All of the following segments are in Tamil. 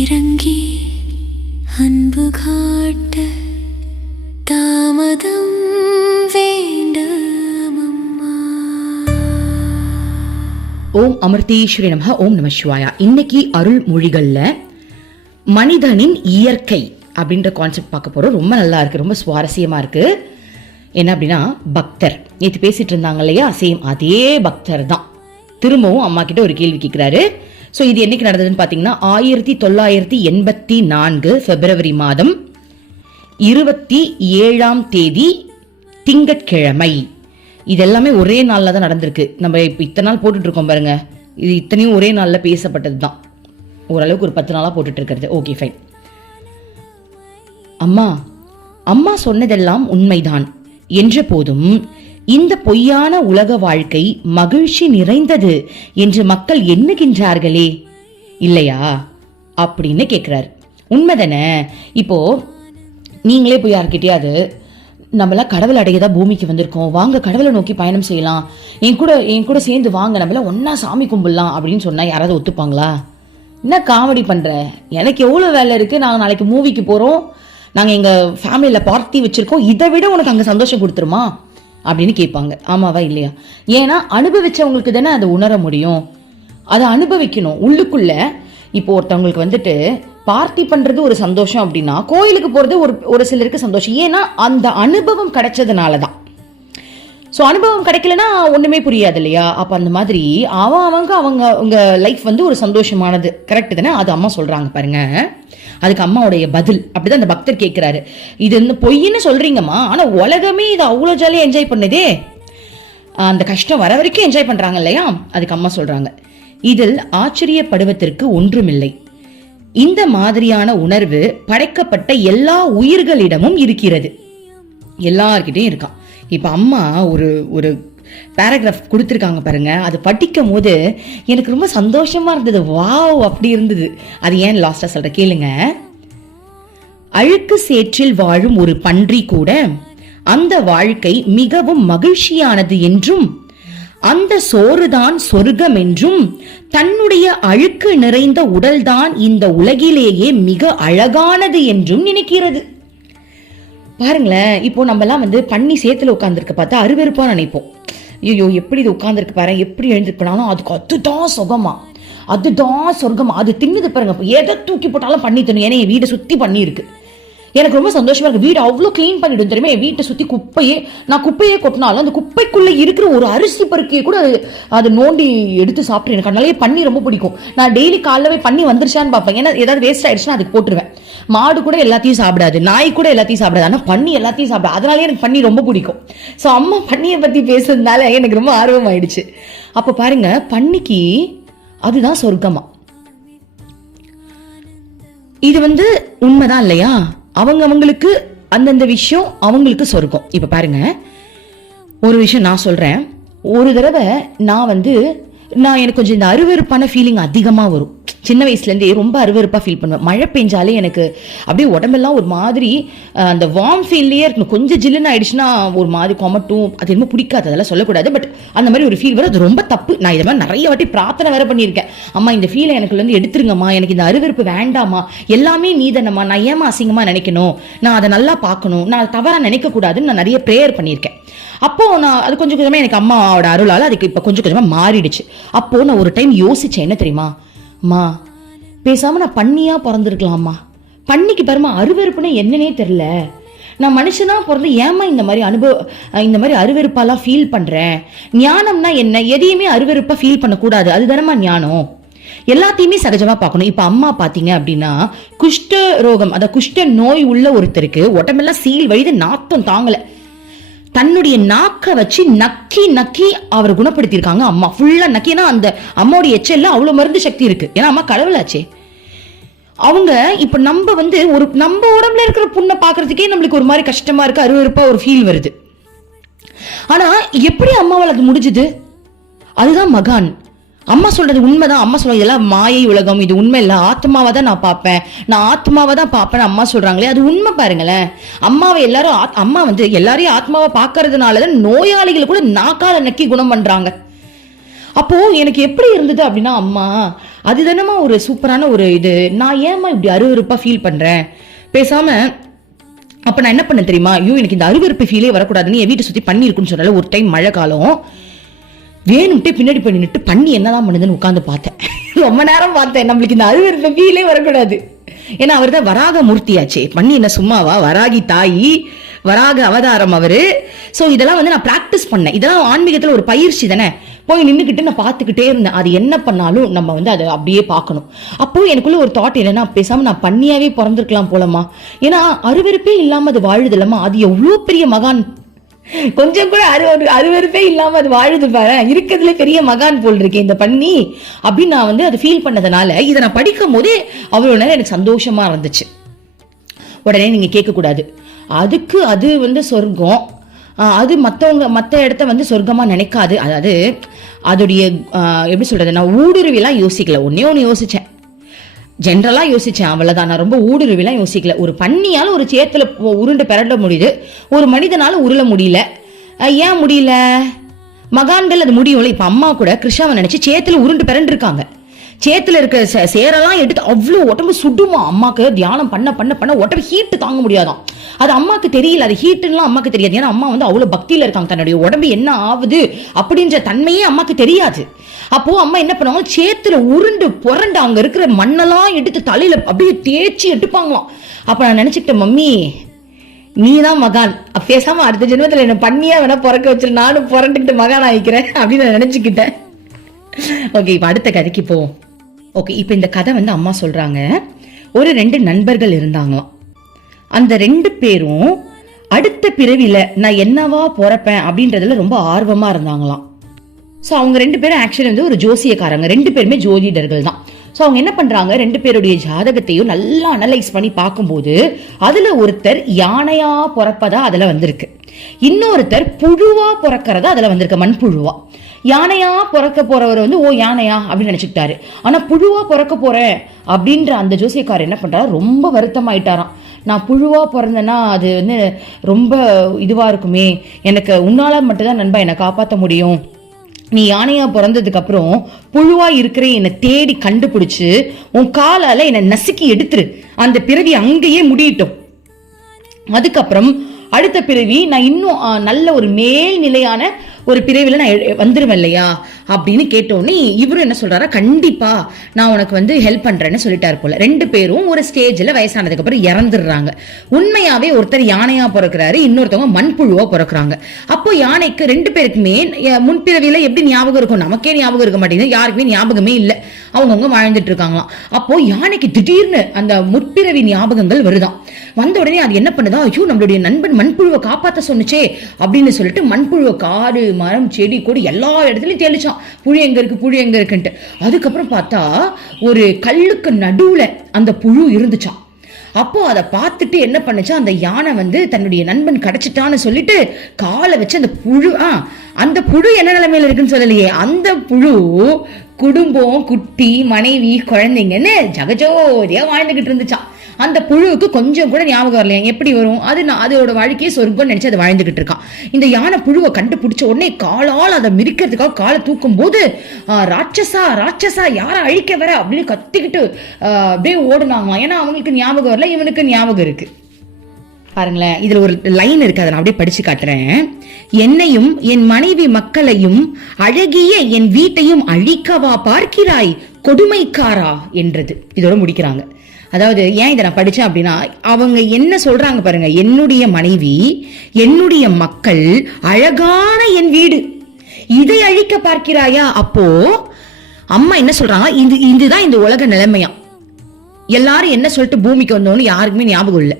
இறங்கி அன்பு காட்ட தாமதம் ஓம் அமிர்தீஸ்வரி நமக ஓம் நமஸ்வாயா இன்னைக்கு அருள் மொழிகளில் மனிதனின் இயற்கை அப்படின்ற கான்செப்ட் பார்க்க போகிறோம் ரொம்ப நல்லா இருக்குது ரொம்ப சுவாரஸ்யமாக இருக்கு. என்ன அப்படின்னா பக்தர். நேற்று பேசிகிட்டு இருந்தாங்க இல்லையா? சேம் அதே பக்தர் தான் திரும்பவும் அம்மா கிட்ட ஒரு கேள்வி கேட்குறாரு ஸோ இது என்னைக்கு நடந்ததுன்னு பார்த்தீங்கன்னா ஆயிரத்தி தொள்ளாயிரத்தி எண்பத்தி நான்கு பிப்ரவரி மாதம் இருபத்தி ஏழாம் தேதி திங்கட்கிழமை. இதெல்லாமே ஒரே நாளில் தான் நடந்திருக்கு. நம்ம இப்போ இத்தனை நாள் போட்டுட்டு இருக்கோம் பாருங்க. இது இத்தனையும் ஒரே நாளில் பேசப்பட்டது தான் ஓரளவுக்கு ஒரு பத்து நாளாக போட்டுட்டு இருக்கிறது ஓகே ஃபைன் அம்மா அம்மா சொன்னதெல்லாம் உண்மைதான். என்ற போதும் இந்த பொய்யான உலக வாழ்க்கை மகிழ்ச்சி நிறைந்தது என்று மக்கள் எண்ணுகின்றார்களே. இல்லையா? அப்படின்னு கேட்குறாரு உண்மைதானே? இப்போ நீங்களே போய் யார்கிட்டயாவது நம்மளாம் கடவுள் அடையதா பூமிக்கு வந்திருக்கோம் வாங்க கடவுளை நோக்கி பயணம் செய்யலாம் என் கூட என் கூட சேர்ந்து வாங்க நம்மளாம் ஒன்றா சாமி கும்பிடலாம் அப்படின்னு சொன்னா யாராவது ஒத்துப்பாங்களா? என்ன காமெடி பண்ற? எனக்கு எவ்வளோ வேலை இருக்கு நாங்கள் நாளைக்கு மூவிக்கு போறோம் நாங்கள் எங்க ஃபேமிலியில பார்ட்டி வச்சிருக்கோம் இதை விட உனக்கு அங்கே சந்தோஷம் கொடுத்துருமா? அப்படின்னு கேட்பாங்க. ஆமாவா இல்லையா? ஏன்னா அனுபவிச்சவங்களுக்கு தானே அதை உணர முடியும். அதை அனுபவிக்கணும். உள்ளுக்குள்ள இப்போ ஒருத்தவங்களுக்கு வந்துட்டு பார்ட்டி பண்றது ஒரு சந்தோஷம் அப்படின்னா கோயிலுக்கு போறது ஒரு ஒரு சிலருக்கு சந்தோஷம். ஏன்னா அந்த அனுபவம் கிடைச்சதுனால தான் ஸோ அனுபவம் கிடைக்கலனா ஒன்றுமே புரியாது இல்லையா அப்போ அந்த மாதிரி அவன் அவங்க அவங்க அவங்க லைஃப் வந்து ஒரு சந்தோஷமானது. கரெக்ட் தானே? அது அம்மா சொல்கிறாங்க பாருங்க. அதுக்கு அம்மாவுடைய பதில். அப்படிதான் அந்த பக்தர் கேட்குறாரு இது இந்த பொய்ன்னு சொல்கிறீங்கம்மா ஆனால் உலகமே இதை அவ்வளோ ஜாலியாக என்ஜாய் பண்ணுதே. அந்த கஷ்டம் வர வரைக்கும் என்ஜாய் பண்ணுறாங்க இல்லையா? அதுக்கு அம்மா சொல்கிறாங்க இதில் ஆச்சரியப்படுவதற்கு ஒன்றுமில்லை. இந்த மாதிரியான உணர்வு படைக்கப்பட்ட எல்லா உயிர்களிடமும் இருக்கிறது. எல்லார்கிட்டையும் இருக்கான். இப்போ அம்மா ஒரு ஒரு பேராகிராஃப் கொடுத்துருக்காங்க பாருங்க. அது படிக்கும் போது எனக்கு ரொம்ப சந்தோஷமா இருந்தது. வாவ் அப்படி இருந்தது. அது ஏன் லாஸ்டா சொல்ற கேளுங்க. அழுக்கு சேற்றில் வாழும் ஒரு பன்றி கூட அந்த வாழ்க்கை மிகவும் மகிழ்ச்சியானது என்றும் அந்த சோறுதான் சொர்க்கம் என்றும் தன்னுடைய அழுக்கு நிறைந்த உடல்தான் இந்த உலகிலேயே மிக அழகானது என்றும் நினைக்கிறது. பாருங்களேன் இப்போ நம்மலாம் வந்து பண்ணி சேத்துல உட்காந்துருக்க பார்த்தா அருவெருப்பா நினைப்போம். ஐயோ எப்படி இது உட்காந்துருக்கு பாரு எப்படி எழுந்திருக்கணும் அதுக்கு அதுதான் சுகமா அதுதான் சொர்க்கமா? அது தின்னுது பாருங்க எதை தூக்கி போட்டாலும் பண்ணி தரணும் ஏன்னா என் வீடை சுத்தி பண்ணி இருக்கு எனக்கு ரொம்ப சந்தோஷமா இருக்கு. வீடு அவ்வளோ க்ளீன் பண்ணிடும் தெரியுமா? என் வீட்டை சுற்றி குப்பையே நான் குப்பையே கொட்டினாலும் அந்த குப்பைக்குள்ளே இருக்கிற ஒரு அரிசி பருக்கையை கூட அது நோண்டி எடுத்து சாப்பிட்டு எனக்கு அதனாலே பண்ணி ரொம்ப பிடிக்கும். நான் டெய்லி காலைல போய் பண்ணி வந்துருச்சான்னு பார்ப்பேன். ஏன்னா ஏதாவது வேஸ்ட் ஆயிடுச்சுன்னா அதுக்கு போட்டுருவேன். மாடு கூட எல்லாத்தையும் சாப்பிடாது. நாய் கூட எல்லாத்தையும் சாப்பிடாது. ஆனால் பண்ணி எல்லாத்தையும் சாப்பிடாது. அதனாலே எனக்கு பண்ணி ரொம்ப பிடிக்கும். ஸோ அம்மா பண்ணியை பற்றி பேசுறதுனால எனக்கு ரொம்ப ஆர்வம் ஆயிடுச்சு அப்போ பாருங்க பண்ணிக்கு அதுதான் சொர்க்கமா. இது வந்து உண்மைதான் இல்லையா? அவங்க அவங்களுக்கு அந்தந்த விஷயம் அவங்களுக்கு சொர்க்கம். இப்போ பாருங்க ஒரு விஷயம் நான் சொல்கிறேன் ஒரு தடவை நான் வந்து நான் எனக்கு கொஞ்சம் இந்த அருவறுப்பான ஃபீலிங் அதிகமாக வரும். சின்ன வயசுலேருந்தே ரொம்ப அருவருப்பாக ஃபீல் பண்ணுவேன். மழை பெஞ்சாலே எனக்கு அப்படியே உடம்பெல்லாம் ஒரு மாதிரி அந்த வார்ம் ஃபீல்லையே இருக்கணும் கொஞ்சம் ஜில்லுன்னு ஆயிடுச்சுன்னா ஒரு மாதிரி கொமட்டும். அது என்னமோ பிடிக்காது அதெல்லாம் சொல்லக்கூடாது. பட் அந்த மாதிரி ஒரு ஃபீல் வரும். அது ரொம்ப தப்பு. நான் இதை மாதிரி நிறைய வாட்டி பிரார்த்தனை வேற பண்ணியிருக்கேன். அம்மா இந்த ஃபீலை எனக்குலேருந்து எடுத்துருங்கம்மா. எனக்கு இந்த அருவறுப்பு வேண்டாமா எல்லாமே நீதனம்மா. நான் ஏமா அசிங்கமாக நினைக்கணும்? நான் அதை நல்லா பார்க்கணும். நான் தவறாக நினைக்கக்கூடாதுன்னு நான் நிறைய ப்ரேயர் பண்ணியிருக்கேன். அப்போ நான் அது கொஞ்சம் கொஞ்சமாக எனக்கு அம்மாவோட அருளால் அதுக்கு இப்போ கொஞ்சம் கொஞ்சமாக மாறிடுச்சு. அப்போது நான் ஒரு டைம் யோசித்தேன் என்ன தெரியுமா? அம்மா பேசாமல் நான் பண்ணியாக பிறந்திருக்கலாம்மா. பண்ணிக்கு பாருமா அருவருப்புன்னு என்னன்னே தெரில நான் மனுஷனாக பிறந்து ஏமா இந்த மாதிரி அனுபவ இந்த மாதிரி அருவருப்பாலாம் ஃபீல் பண்ணுறேன் ஞானம்னா என்ன? எதையுமே அருவருப்பா ஃபீல் பண்ணக்கூடாது. அதுதானம்மா ஞானம். எல்லாத்தையுமே சகஜமாக பார்க்கணும். இப்போ அம்மா பார்த்தீங்க அப்படின்னா குஷ்ட ரோகம் அதாவது குஷ்ட நோய் உள்ள ஒருத்தருக்கு உடம்பெல்லாம் சீல் வழிது நாத்தம் தாங்கலை. தன்னுடைய நாக்க வச்சு நக்கி நக்கி அவர் குணப்படுத்தியிருக்காங்க அம்மா. ஃபுல்லா நக்கினா அந்த அம்மாவுடைய எச்சல்ல அவ்வளவு மருந்து சக்தி இருக்கு. ஏன்னா அம்மா கடவுளாச்சே. அவங்க இப்ப நம்ம வந்து ஒரு நம்ம உடம்புல இருக்கிற புண்ணை பாக்குறதுக்கே நம்மளுக்கு ஒரு மாதிரி கஷ்டமா இருக்கு அருவருப்பா ஒரு ஃபீல் வருது. ஆனா எப்படி அம்மாவால் அது முடிஞ்சுது? அதுதான் மகான். அம்மா சொல்றது உண்மைதான். அம்மா சொல்றாங்க இதெல்லாம் மாயை உலகம். இது உண்மை இல்லை. ஆத்மாவை தான் நான் பார்ப்பேன். நான் ஆத்மாவை தான் பார்ப்பேன் அம்மா சொல்றாங்களே அது உண்மை பாருங்களேன். அம்மாவை எல்லாரும் ஆத்- அம்மா வந்து எல்லாரையும் ஆத்மாவை பார்க்கறதுனால தான் நோயாளிகளை கூட நாக்கால நக்கி குணம் பண்றாங்க. அப்போ எனக்கு எப்படி இருந்தது அப்படின்னா அம்மா அது தானமா ஒரு சூப்பரான ஒரு இது. நான் ஏமா இப்படி அருவருப்பா ஃபீல் பண்றேன்? பேசாம அப்ப நான் என்ன பண்ண தெரியுமா? ஐயோ எனக்கு இந்த அருவருப்பு ஃபீலே வரக்கூடாதுன்னு என் வீட்டை சுத்தி பண்ணிருக்குன்னு சொன்னால ஒரு டைம் மழை காலம். வேணும்ட்டே பின்னாடி போய் நின்னுட்டு பண்ணி என்னதான் பண்ணுதுன்னு உட்காந்து பார்த்தேன். ரொம்ப நேரம் பார்த்தேன். நம்மளுக்கு இந்த அருவருப்பு ஃபீலே வரக்கூடாது. ஏன்னா அவர் தான் வராக மூர்த்தியாச்சே. பண்ணி என்ன சும்மாவா? வராகி தாயி வராக அவதாரம் அவரு. ஸோ இதெல்லாம் வந்து நான் ப்ராக்டிஸ் பண்ணேன். இதெல்லாம் ஆன்மீகத்தில் ஒரு பயிற்சி தானே. போய் நின்னுக்கிட்டு நான் பார்த்துக்கிட்டே இருந்தேன். அது என்ன பண்ணாலும் நம்ம வந்து அதை அப்படியே பார்க்கணும். அப்போது எனக்குள்ளே ஒரு தாட் என்னென்னா பேசாமல் நான் பண்ணியாவே பிறந்திருக்கலாம் போலமா ஏன்னா அருவருப்பே இல்லாமல் அது வாழுதல்லம்மா அது எவ்வளோ பெரிய மகான் கொஞ்சம் கூட அரு ஒரு அருவருப்பே இல்லாம அது வாழுது பாரு. இருக்கிறதுல பெரிய மகான் போல் இருக்கேன் இந்த பண்ணி அப்படின்னு நான் வந்து அதை ஃபீல் பண்ணதுனால இதை நான் படிக்கும் போதே அவ்வளோ நேரம் எனக்கு சந்தோஷமா இருந்துச்சு. உடனே நீங்க கேட்கக்கூடாது. அதுக்கு அது வந்து சொர்க்கம். அது மற்றவங்க மற்ற இடத்த வந்து சொர்க்கமாக நினைக்காது. அதாவது அதோடைய எப்படி சொல்கிறது நான் ஊடுருவிலாம் யோசிக்கல. ஒன்றே ஒன்று யோசித்தேன் ஜென்ரலாக யோசித்தேன் அவ்வளோதான் நான் ரொம்ப ஊடுருவிலாம் யோசிக்கல. ஒரு பண்ணியால் ஒரு சேத்துல உருண்டு பெறட முடியுது. ஒரு மனிதனால் உருள முடியல. ஏன் முடியல? மகான்கள் அது முடியும்ல. இப்போ அம்மா கூட கிருஷ்ணாவை நினச்சி சேத்துல உருண்டு பிறண்டிருக்காங்க இருக்காங்க சேத்துல இருக்க சே- சேரெல்லாம் எடுத்து அவ்வளோ உடம்பு சுடுமா? அம்மாக்கு தியானம் பண்ண பண்ண பண்ண உடம்பு ஹீட்டு தாங்க முடியாதான். அது அம்மாக்கு தெரியல. அது ஹீட்டுலாம் அம்மாக்கு தெரியாது. ஏன்னா அம்மா வந்து அவ்வளோ பக்தியில் இருக்காங்க. தன்னுடைய உடம்பு என்ன ஆகுது அப்படின்ற தன்மையே அம்மாக்கு தெரியாது. அப்போ அம்மா என்ன பண்ணுவாங்க? சேத்துல உருண்டு புரண்டு அங்க இருக்கிற மண்ணெல்லாம் எடுத்து தலையில அப்படியே தேய்ச்சி எடுப்பாங்களாம். அப்ப நான் நினைச்சுக்கிட்டேன் மம்மி நீ தான் மகான். பேசாம அடுத்த ஜென்மத்தில் என்ன பண்ணியா வேணா பிறக்க வச்சு நானும் புரண்டுக்கிட்டு மகான் ஆகிக்கிறேன் அப்படின்னு நான் நினைச்சுக்கிட்டேன். ஓகே இப்போ அடுத்த கதைக்கு போவோம். ஓகே இப்போ இந்த கதை வந்து அம்மா சொல்கிறாங்க ஒரு ரெண்டு நண்பர்கள் இருந்தாங்களாம். அந்த ரெண்டு பேரும் அடுத்த பிறவியில் நான் என்னவா பிறப்பேன் அப்படின்றதுல ரொம்ப ஆர்வமாக இருந்தாங்களாம். ஸோ அவங்க ரெண்டு பேரும் ஆக்சுவலி வந்து ஒரு ஜோசியக்காரங்க. ரெண்டு பேருமே ஜோதிடர்கள் தான் ஸோ அவங்க என்ன பண்ணுறாங்க ரெண்டு பேருடைய ஜாதகத்தையும் நல்லா அனலைஸ் பண்ணி பார்க்கும்போது அதில் ஒருத்தர் யானையாக பிறப்பதா அதில் வந்திருக்கு. இன்னொருத்தர் புழுவா பிறக்கிறதா அதில் வந்திருக்கு மண்புழுவா. யானையா பிறக்க போறவர் வந்து ஓ யானையா அப்படின்னு நினைச்சுக்கிட்டாரு. ஆனா புழுவா பிறக்க போறேன் அப்படின்ற அந்த ஜோசியக்காரர் என்ன பண்றாரு? ரொம்ப வருத்தமாயிட்டாராம். நான் புழுவா பிறந்தேன்னா அது வந்து ரொம்ப இதுவா இருக்குமே. எனக்கு உன்னால மட்டும்தான் நண்பா என்னை காப்பாற்ற முடியும். நீ யானையா பிறந்ததுக்கு அப்புறம் புழுவா இருக்கிற என்னை தேடி கண்டுபிடிச்சு உன் காலால என்னை நசுக்கி எடுத்துரு. அந்த பிறவி அங்கேயே முடியட்டும். அதுக்கப்புறம் அடுத்த பிறவி நான் இன்னும் நல்ல ஒரு மேல்நிலையான ஒரு பிறவில நான் வந்துருவேன் இல்லையா? அப்படின்னு கேட்டோன்னே இவரும் என்ன சொல்றாரா கண்டிப்பா நான் உனக்கு வந்து ஹெல்ப் பண்றேன்னு சொல்லிட்டாரு போல. ரெண்டு பேரும் ஒரு ஸ்டேஜ்ல வயசானதுக்கு அப்புறம் இறந்துடுறாங்க. உண்மையாவே ஒருத்தர் யானையா பிறக்கிறாரு இன்னொருத்தவங்க மண்புழுவா பிறக்கிறாங்க. அப்போ யானைக்கு ரெண்டு பேருக்குமே அஹ், முன்பிறவியில எப்படி ஞாபகம் இருக்கும்? நமக்கே ஞாபகம் இருக்க மாட்டேங்குது. யாருக்குமே ஞாபகமே இல்லை. அவங்கவுங்க வாழ்ந்துட்டு இருக்காங்களாம். அப்போ யானைக்கு திடீர்னு அந்த முற்பிறவி ஞாபகங்கள் வருதான் வந்த உடனே அது என்ன பண்ணுதா? ஐயோ நம்மளுடைய நண்பன் மண்புழுவை காப்பாற்ற சொன்னுச்சே அப்படின்னு சொல்லிட்டு மண்புழுவை காடு மரம் செடி கொடி எல்லா இடத்துலையும் தெளிச்சான். புழு எங்கே இருக்கு புழு எங்கே இருக்குன்ட்டு. அதுக்கப்புறம் பார்த்தா ஒரு கல்லுக்கு நடுவுல அந்த புழு இருந்துச்சான் அப்போ அதை பார்த்துட்டு என்ன பண்ணுச்சா அந்த யானை வந்து தன்னுடைய நண்பன் கிடைச்சிட்டான்னு சொல்லிட்டு காலை வச்சு அந்த புழு ஆ அந்த புழு என்ன நிலைமையில இருக்குன்னு சொல்லலையே. அந்த புழு குடும்பம் குட்டி மனைவி குழந்தைங்கன்னு ஜகஜோதியா வாழ்ந்துகிட்டு இருந்துச்சான் அந்த புழுவுக்கு கொஞ்சம் கூட ஞாபகம் வரலையா? எப்படி வரும்? அது நான் அதோட வாழ்க்கையே சொர்க்கம் நினைச்சு அதை வாழ்ந்துகிட்டு இருக்கான் இந்த யானை புழுவை கண்டுபிடிச்ச உடனே காலால் அதை மிதிக்கிறதுக்காக காலை தூக்கும் போது ராட்சசா ராட்சசா யாரை அழிக்க வர? அப்படின்னு கத்திக்கிட்டு அப்படியே ஓடுனாங்களாம். ஏன்னா அவங்களுக்கு ஞாபகம் வரல இவனுக்கு ஞாபகம் இருக்கு. பாருங்களேன் இதில் ஒரு லைன் இருக்கு. அதை நான் அப்படியே படிச்சு காட்டுறேன். என்னையும் என் மனைவி மக்களையும் அழகிய என் வீட்டையும் அழிக்கவா பார்க்கிறாய் கொடுமைக்காரா? என்றது. இதோட முடிக்கிறாங்க. அதாவது ஏன் இதை நான் படித்தேன் அப்படின்னா அவங்க என்ன சொல்கிறாங்க பாருங்க என்னுடைய மனைவி என்னுடைய மக்கள் அழகான என் வீடு. இதை அழிக்க பார்க்கிறாயா? அப்போ அம்மா என்ன சொல்றாங்க இது இதுதான் இந்த உலக நிலைமையாம் எல்லாரும் என்ன சொல்லிட்டு பூமிக்கு வந்தோன்னு யாருக்குமே ஞாபகம் இல்லை.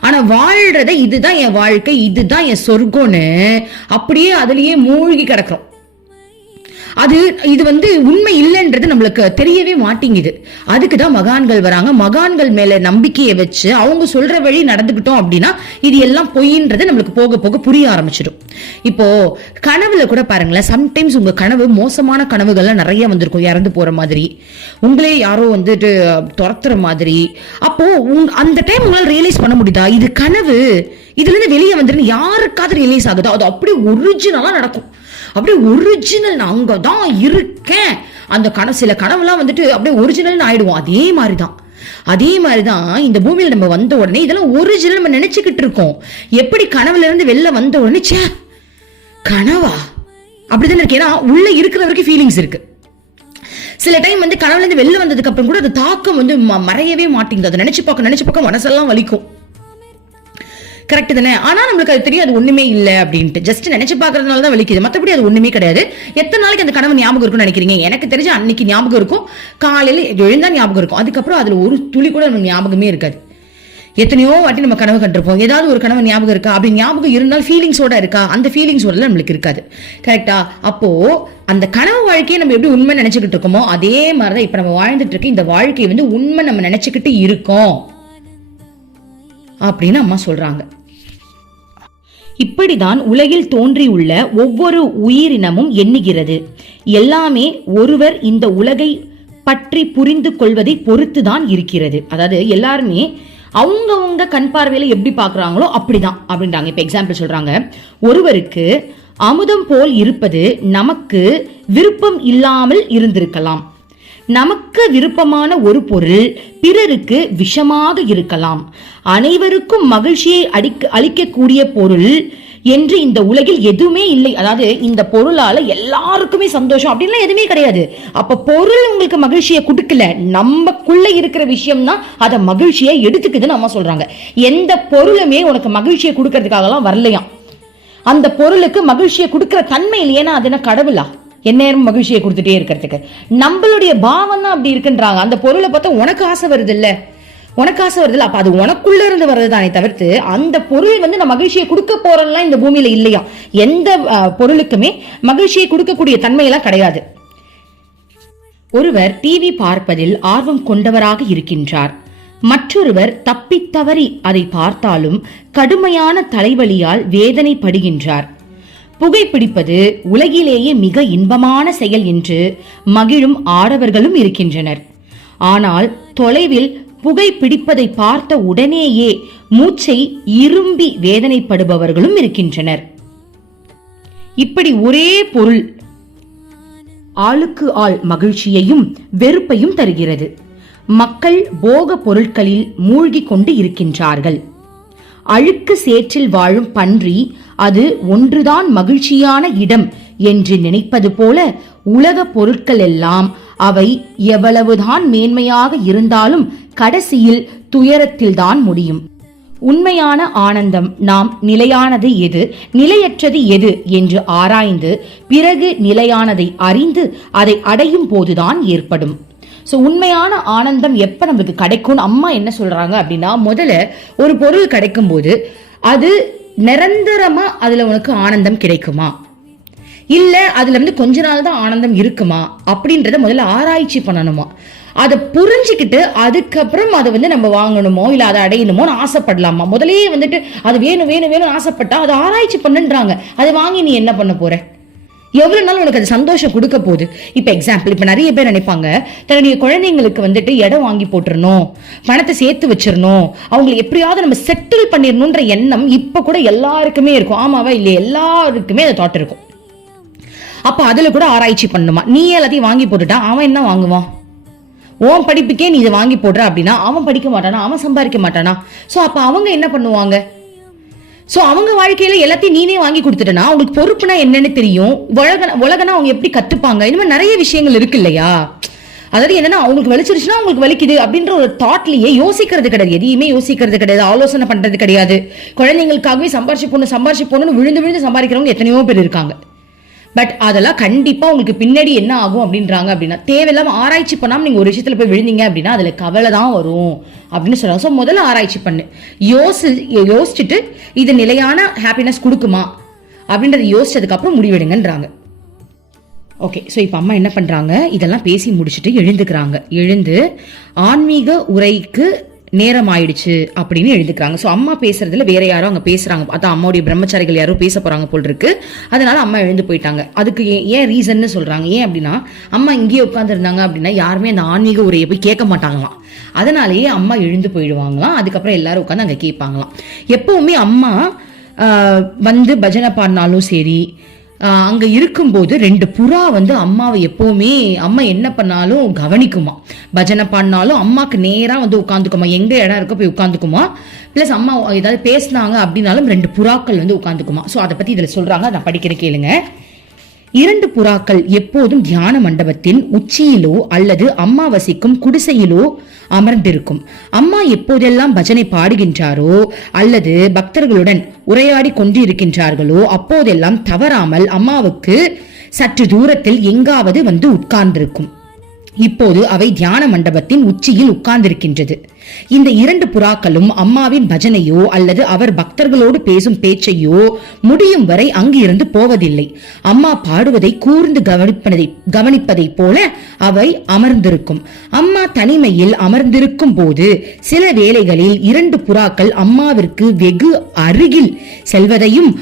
ஆனா வாழ்றத இதுதான் என் வாழ்க்கை இதுதான் என் சொர்க்கம்னு அப்படியே அதுலயே மூழ்கி கிடக்கிறோம். அது இது வந்து உண்மை இல்லைன்றது நம்மளுக்கு தெரியவே மாட்டேங்குது. அதுக்கு தான் மகான்கள் வராங்க. மகான்கள் மேல நம்பிக்கையை வச்சு அவங்க சொல்ற வழி நடந்துக்கிட்டோம் அப்படின்னா இது எல்லாம் பொய்ன்றது நம்மளுக்கு போக போக புரிய ஆரம்பிச்சிடும். இப்போ கனவுல கூட பாருங்களேன் சம்டைம்ஸ் உங்க கனவு மோசமான கனவுகள்லாம் நிறைய வந்திருக்கும். இறந்து போற மாதிரி உங்களே யாரோ வந்துட்டு துரத்துற மாதிரி. அப்போ அந்த டைம் உங்களால ரியலைஸ் பண்ண முடியுதா? இது கனவு இதுல இருந்து வெளியே வந்துருன்னு யாருக்காவது ரியலைஸ் ஆகுதோ? அது அப்படியே ஒரிஜினலா நடக்கும். அப்படியே ஒரிஜினல் நான் அங்கே தான் இருக்கேன். அந்த கனவு சில கனவுலாம் வந்துட்டு அப்படியே ஒரிஜினல்னு ஆயிடுவோம். அதே மாதிரி தான் அதே மாதிரி தான் இந்த பூமியில் நம்ம வந்த உடனே இதெல்லாம் ஒரிஜினல் நம்ம நினைச்சுக்கிட்டு இருக்கோம். எப்படி கனவுல இருந்து வெளில வந்த உடனே ச்சே கனவா? அப்படிதானே இருக்கு. ஏன்னா உள்ள இருக்கிற வரைக்கும் ஃபீலிங்ஸ் இருக்கு. சில டைம் வந்து கனவுல இருந்து வெளில வந்ததுக்கு அப்புறம் கூட அது தாக்கம் வந்து ம- மறையவே மாட்டேங்குது. அதை நினைச்சு பார்க்க நினைச்சு பார்க்க மனசெல்லாம் வலிக்கும். கரெக்ட் தானே? ஆனா நம்மளுக்கு அது தெரியும் அது ஒண்ணுமே இல்ல அப்படின்ட்டு. ஜஸ்ட் நினைச்சு பாக்குறதுனால தான் வலிக்குது. மத்தபடி அது ஒண்ணுமே கிடையாது. எத்தனை நாளைக்கு அந்த கனவு ஞாபகம் இருக்கும்னு நினைக்கிறீங்க? எனக்கு தெரிஞ்சு அன்னைக்கு ஞாபகம் இருக்கும். காலையில எழுந்தா ஞாபகம் இருக்கும். அதுக்கப்புறம் அதுல ஒரு துளி கூட நமக்கு ஞாபகமே இருக்காது. எத்தனையோ வாட்டி நம்ம கனவு கண்டிருப்போம். ஏதாவது ஒரு கனவு ஞாபகம் இருக்கா? அப்படி ஞாபகம் இருந்தால் ஃபீலிங்ஸோட இருக்கா? அந்த ஃபீலிங்ஸோட நம்மளுக்கு இருக்காது. கரெக்டா அப்போ அந்த கனவு வாழ்க்கையை நம்ம எப்படி உண்மை நினைச்சுக்கிட்டு இருக்கோமோ அதே மாதிரிதான் இப்ப நம்ம வாழ்ந்துட்டு இருக்க இந்த வாழ்க்கையை வந்து உண்மை நம்ம நினைச்சுக்கிட்டு இருக்கோம். அப்படின்னு அம்மா சொல்றாங்க. இப்படிதான் உலகில் தோன்றியுள்ள ஒவ்வொரு உயிரினமும் எண்ணுகிறது. எல்லாமே ஒருவர் இந்த உலகை பற்றி புரிந்து கொள்வதை பொறுத்துதான் இருக்கிறது. அதாவது எல்லாருமே அவங்கவுங்க கண் பார்வையில எப்படி பாக்குறாங்களோ அப்படிதான் அப்படின்றாங்க. இப்ப எக்ஸாம்பிள் சொல்றாங்க. ஒருவருக்கு அமுதம் போல் இருப்பது நமக்கு விருப்பம் இல்லாமல் இருந்திருக்கலாம். நமக்கு விருப்பமான ஒரு பொருள் பிறருக்கு விஷமாக இருக்கலாம். அனைவருக்கும் மகிழ்ச்சியை அடிக்க அளிக்கக்கூடிய பொருள் என்று இந்த உலகில் எதுவுமே இல்லை. அதாவது இந்த பொருளால எல்லாருக்குமே சந்தோஷம் அப்படின்லாம் எதுவுமே கிடையாது. அப்ப பொருள் உங்களுக்கு மகிழ்ச்சியை கொடுக்கல நம்மக்குள்ள இருக்கிற விஷயம் தான் அதை மகிழ்ச்சியை எடுத்துக்குதுன்னு அம்மா சொல்றாங்க. எந்த பொருளுமே உனக்கு மகிழ்ச்சியை கொடுக்கறதுக்காகலாம் வரலையாம். அந்த பொருளுக்கு மகிழ்ச்சியை கொடுக்கிற தன்மை இல்லையேன்னா அது என்ன கடவுளா? எந்நேரம் மகிழ்ச்சியை கொடுத்துட்டே இருக்கிறதுக்கு. நம்மளுடைய பாவம் தான் அப்படி இருக்குன்றாங்க. அந்த பொருளை பார்த்தா உனக்கு ஆசை வருது இல்ல உனக்கு ஆசை வருது அப்ப அது உனக்குள்ள இருந்து வர்றதுதானே தவிர்த்து அந்த பொருள் வந்து நான் மகிழ்ச்சியை கொடுக்க போறேன்லாம் இந்த பூமியில இல்லையா? எந்த பொருளுக்குமே மகிழ்ச்சியை கொடுக்கக்கூடிய தன்மையெல்லாம் கிடையாது. ஒருவர் டிவி பார்ப்பதில் ஆர்வம் கொண்டவராக இருக்கின்றார். மற்றொருவர் தப்பித்தவறி அதை பார்த்தாலும் கடுமையான தலைவலியால் வேதனைப்படுகின்றார். புகைப்பிடிப்பது உலகிலேயே மிக இன்பமான செயல் என்று மகிழும் ஆடவர்களும் இருக்கின்றனர். ஆனால் தொலைவில் புகைப்பிடிப்பதை பார்த்த உடனேயே மூச்சை இரும்பி வேதனைப்படுபவர்களும் இருக்கின்றனர். இப்படி ஒரே பொருள் ஆளுக்கு ஆள் மகிழ்ச்சியையும் வெறுப்பையும் தருகிறது. மக்கள் போக பொருட்களில் மூழ்கி கொண்டு இருக்கின்றார்கள். அழுக்கு சேற்றில் வாழும் பன்றி அது ஒன்றுதான் மகிழ்ச்சியான இடம் என்று நினைப்பது போல உலக பொருட்கள் எல்லாம் அவை எவ்வளவுதான் மேன்மையாக இருந்தாலும் கடைசியில் துயரத்தில்தான் முடியும். உண்மையான ஆனந்தம் நாம் நிலையானது எது நிலையற்றது எது என்று ஆராய்ந்து பிறகு நிலையானதை அறிந்து அதை அடையும் போதுதான் ஏற்படும். ஸோ உண்மையான ஆனந்தம் எப்போ நமக்கு கிடைக்கும்னு அம்மா என்ன சொல்கிறாங்க அப்படின்னா முதல்ல ஒரு பொருள் கிடைக்கும் போது அது நிரந்தரமாக அதில் உனக்கு ஆனந்தம் கிடைக்குமா? இல்லை அதில் வந்து கொஞ்ச நாள் தான் ஆனந்தம் இருக்குமா? அப்படின்றத முதல்ல ஆராய்ச்சி பண்ணணுமா? அதை புரிஞ்சுக்கிட்டு அதுக்கப்புறம் அதை வந்து நம்ம வாங்கணுமோ இல்லை அதை அடையணுமோன்னு ஆசைப்படலாமா? முதலே வந்துட்டு அது வேணும் வேணும் வேணும்னு ஆசைப்பட்டா அதை ஆராய்ச்சி பண்ணுன்றாங்க. அதை வாங்கி நீ என்ன பண்ண போகிற எவ்வளோ நாள் உனக்கு அது சந்தோஷம் கொடுக்க போகுது? இப்போ எக்ஸாம்பிள் இப்போ நிறைய பேர் நினைப்பாங்க தன்னுடைய குழந்தைங்களுக்கு வந்துட்டு இடம் வாங்கி போட்டுறணும் பணத்தை சேர்த்து வச்சிடணும் அவங்களை எப்படியாவது நம்ம செட்டில் பண்ணிடணுன்ற எண்ணம் இப்போ கூட எல்லாருக்குமே இருக்கும். ஆமாவா இல்லை எல்லாருக்குமே அந்த தாட் இருக்கும். அப்போ அதில் கூட ஆராய்ச்சி பண்ணணுமா நீ எல்லாத்தையும் வாங்கி போட்டுட்டா? அவன் என்ன வாங்குவான்? உன் படிப்புக்கே நீ இதை வாங்கி போடுற அப்படின்னா அவன் படிக்க மாட்டானா? அவன் சம்பாதிக்க மாட்டானா? ஸோ அப்போ அவங்க என்ன பண்ணுவாங்க? ஸோ அவங்க வாழ்க்கையில எல்லாத்தையும் நீனே வாங்கி கொடுத்துட்டனா? அவங்களுக்கு பொறுப்புனா என்னன்னு தெரியும். உலக உலகனா அவங்க எப்படி கத்துப்பாங்க? இந்த மாதிரி நிறைய விஷயங்கள் இருக்கு இல்லையா? அதாவது என்னன்னா அவங்களுக்கு வலிச்சிருச்சுன்னா அவங்களுக்கு வலிக்குது அப்படின்ற ஒரு தாட்லயே யோசிக்கிறது கிடையாது. எதையுமே யோசிக்கிறது கிடையாது. ஆலோசனை பண்றது கிடையாது. குழந்தைங்களுக்காகவே சம்பாரிச்சு போகணும் சம்பாரிச்சு போகணும்னு விழுந்து விழுந்து சம்பாதிக்கிறவங்க எத்தனையோ பேர் இருக்காங்க. பட் அதெல்லாம் கண்டிப்பாக உங்களுக்கு பின்னாடி என்ன ஆகும் அப்படின்றாங்க அப்படின்னா தேவையில்லாமல் ஆராய்ச்சி பண்ணாமல் நீங்கள் ஒரு விஷயத்தில் போய் விழுந்தீங்க அப்படின்னா அதில் கவலை தான் வரும் அப்படின்னு சொல்கிறாங்க ஸோ முதல்ல ஆராய்ச்சி பண்ணு. யோசி யோசிச்சுட்டு இது நிலையான ஹாப்பினஸ் கொடுக்குமா அப்படின்றத யோசிச்சதுக்கப்புறம் முடிவெடுங்கன்றாங்க. ஓகே ஸோ இப்போ அம்மா என்ன பண்ணுறாங்க இதெல்லாம் பேசி முடிச்சுட்டு எழுந்துக்கிறாங்க. எழுந்து ஆன்மீக உரைக்கு நேரம் ஆயிடுச்சு அப்படின்னு எழுதிக்கிறாங்க. ஸோ அம்மா பேசுறதுல வேற யாரோ அங்கே பேசுறாங்க. அதான் அம்மாவுடைய பிரம்மச்சாரிகள் யாரோ பேச போறாங்க போல் இருக்கு அதனால அம்மா எழுந்து போயிட்டாங்க. அதுக்கு ஏன் ஏன் ரீசன்னு சொல்றாங்க. ஏன் அப்படின்னா அம்மா இங்கேயே உட்காந்துருந்தாங்க அப்படின்னா யாருமே அந்த ஆன்மீக உரையை போய் கேட்க மாட்டாங்களாம். அதனாலேயே அம்மா எழுந்து போயிடுவாங்களாம். அதுக்கப்புறம் எல்லாரும் உட்காந்து அங்கே கேட்பாங்களாம். எப்பவுமே அம்மா வந்து பஜனை பாடினாலும் சரி அங்கே இருக்கும்போது ரெண்டு புறா வந்து அம்மாவை எப்போவுமே அம்மா என்ன பண்ணாலும் கவனிக்குமா? பஜனை பண்ணாலும் அம்மாவுக்கு நேராக வந்து உட்காந்துக்குமா? எங்கே இடம் இருக்கோ போய் உட்காந்துக்குமா? ப்ளஸ் அம்மா ஏதாவது பேசுனாங்க அப்படின்னாலும் ரெண்டு புறாக்கள் வந்து உட்காந்துக்குமா? ஸோ அதை பற்றி இதில் சொல்கிறாங்க நான் படிக்கிற கேளுங்க. இரண்டு புறாக்கள் எப்போதும் தியான மண்டபத்தின் உச்சியிலோ அல்லது அம்மா வசிக்கும் குடிசையிலோ அமர்ந்திருக்கும். அம்மா எப்போதெல்லாம் பஜனை பாடுகின்றாரோ அல்லது பக்தர்களுடன் உரையாடி கொண்டிருக்கின்றார்களோ அப்போதெல்லாம் தவறாமல் அம்மாவுக்கு சற்று தூரத்தில் எங்காவது வந்து உட்கார்ந்திருக்கும். இப்போது அவை தியான மண்டபத்தின் உச்சியில் உட்கார்ந்திருக்கின்றது. இந்த இரண்டு புறாக்களும் அம்மாவின் பஜனையோ அல்லது அவர் பக்தர்களோடு பேசும் பேச்சையோ முடியும் வரை அங்கு இருந்து போவதில்லை. அம்மா பாடுவதை கூர்ந்து கவனிப்பதை கவனிப்பதைப் போல அவை அமர்ந்திருக்கும். அம்மா தனிமையில் அமர்ந்திருக்கும் போது சில வேளைகளில் இரண்டு புறாக்கள் அம்மாவிற்கு வெகு அருகில் செல்வதையும்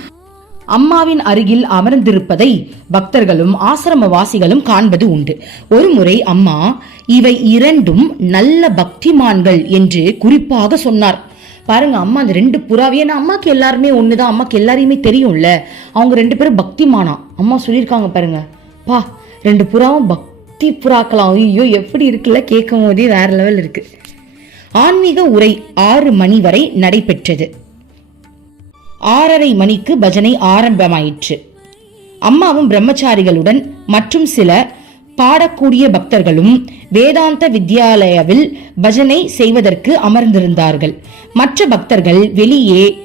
அம்மாவின் அருகில் அமர்ந்திருப்பதை பக்தர்களும் ஆசிரமவாசிகளும் காண்பது உண்டு. ஒருமுறை அம்மா இவை இரண்டும் நல்ல பக்திமான்கள் என்று குறிப்பாக சொன்னார். பாருங்க அம்மா அந்த ரெண்டு புறாவே ஏன்னா அம்மாக்கு எல்லாருமே ஒண்ணுதான். அம்மாக்கு எல்லாரையுமே தெரியும்ல. அவங்க ரெண்டு பேரும் பக்திமானா? அம்மா சொல்லியிருக்காங்க பாருங்க. பா ரெண்டு புறாவும் பக்தி புறாக்கலாம் ஐயோ எப்படி இருக்குல்ல? கேட்கும் போதே வேற லெவல் இருக்கு. ஆன்மீக உரை ஆறு மணி வரை நடைபெற்றது. ஆறரை மணிக்கு பஜனை ஆரம்பமாயிற்று. அம்மாவும் பிரம்மச்சாரிகளுடன் மற்றும் சில பாடக்கூடிய பக்தர்களும் வேதாந்த வித்யாலயாவில் பஜனை செய்வதற்கு அமர்ந்திருந்தார்கள். மற்ற பக்தர்கள் வெளியே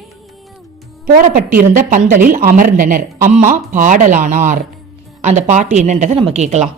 போடப்பட்டிருந்த பந்தலில் அமர்ந்தனர். அம்மா பாடலானார். அந்த பாட்டு என்னன்றதை நம்ம கேட்கலாம்.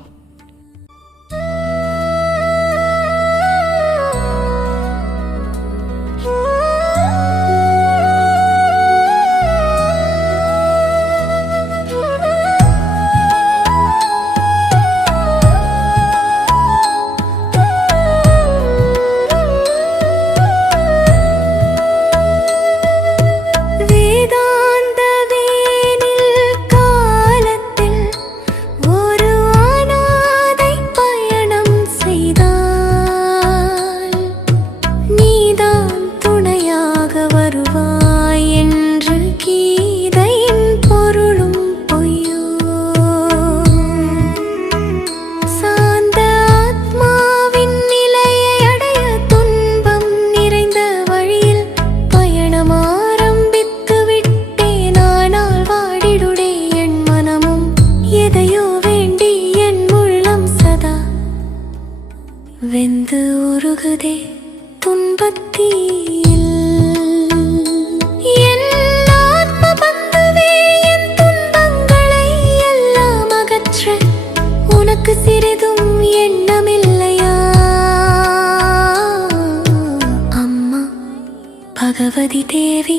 பகவதி தேவி.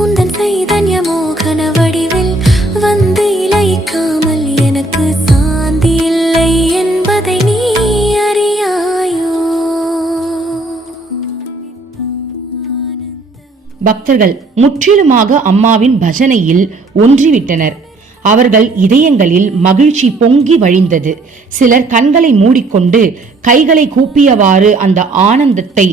உந்தன் சைதன்ய மோகன வடிவில் வந்து இலைக்காமல் எனக்கு சாந்தி இல்லை என்பதை நீ அறியாயோ? பக்தர்கள் முற்றிலுமாக அம்மாவின் பஜனையில் ஒன்றிவிட்டனர். அவர்கள் இதயங்களில் மகிழ்ச்சி பொங்கி வழிந்தது. சிலர் கண்களை மூடிக்கொண்டு கைகளை கூப்பியவாறு அந்த ஆனந்தத்தை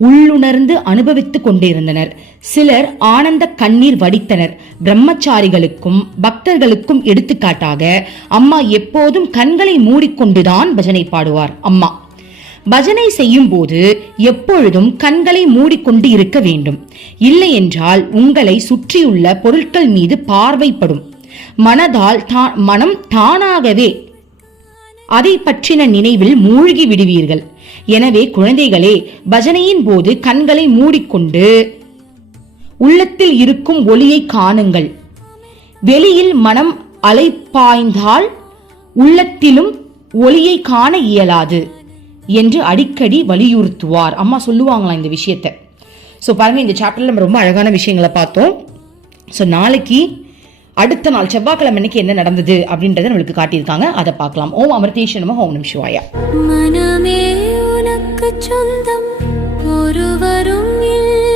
உள்ளுணர்ந்து அனுபவித்துக் கொண்டிருந்தனர். சிலர் ஆனந்த கண்ணீர் வடித்தனர். பிரம்மச்சாரிகளுக்கும் பக்தர்களுக்கும் எடுத்துக்காட்டாக அம்மா எப்போதும் கண்களை மூடிக்கொண்டுதான் பஜனை பாடுவார். அம்மா பஜனை செய்யும் போது எப்பொழுதும் கண்களை மூடிக்கொண்டு இருக்க வேண்டும். இல்லையென்றால் உங்களை சுற்றியுள்ள பொருட்கள் மீது பார்வைப்படும். மனதால் தா- மனம் தானாகவே அதை பற்றின நினைவில் மூழ்கி விடுவீர்கள். எனவே குழந்தைகளே பஜனையின் போது கண்களை மூடிக்கொண்டு உள்ளத்தில் இருக்கும் ஒளியை காணுங்கள். வெளியில் மனம் அலைப்பாய்ந்தால் உள்ளத்திலும் ஒளியை காண இயலாது என்று அடிக்கடி வலியுறுத்துவார். அம்மா சொல்லுவாங்களாம் இந்த விஷயத்த? ஸோ பாருங்க இந்த சாப்டர்ல நம்ம ரொம்ப அழகான விஷயங்களை பார்த்தோம். ஸோ நாளைக்கு அடுத்த நாள் செவ்வாய்க்கிழமை அன்னைக்கு என்ன நடந்தது அப்படின்றத நம்மளுக்கு காட்டியிருக்காங்க. அதை பார்க்கலாம். ஓம் அமிர்தேஸ்வரம ஓம் நம சிவாயா. மனமே உனக்கு சொந்தம் ஒருவரும் இல்லை.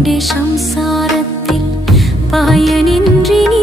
கொண்டே சம்சாரத்தில் பாயனின்றி நீ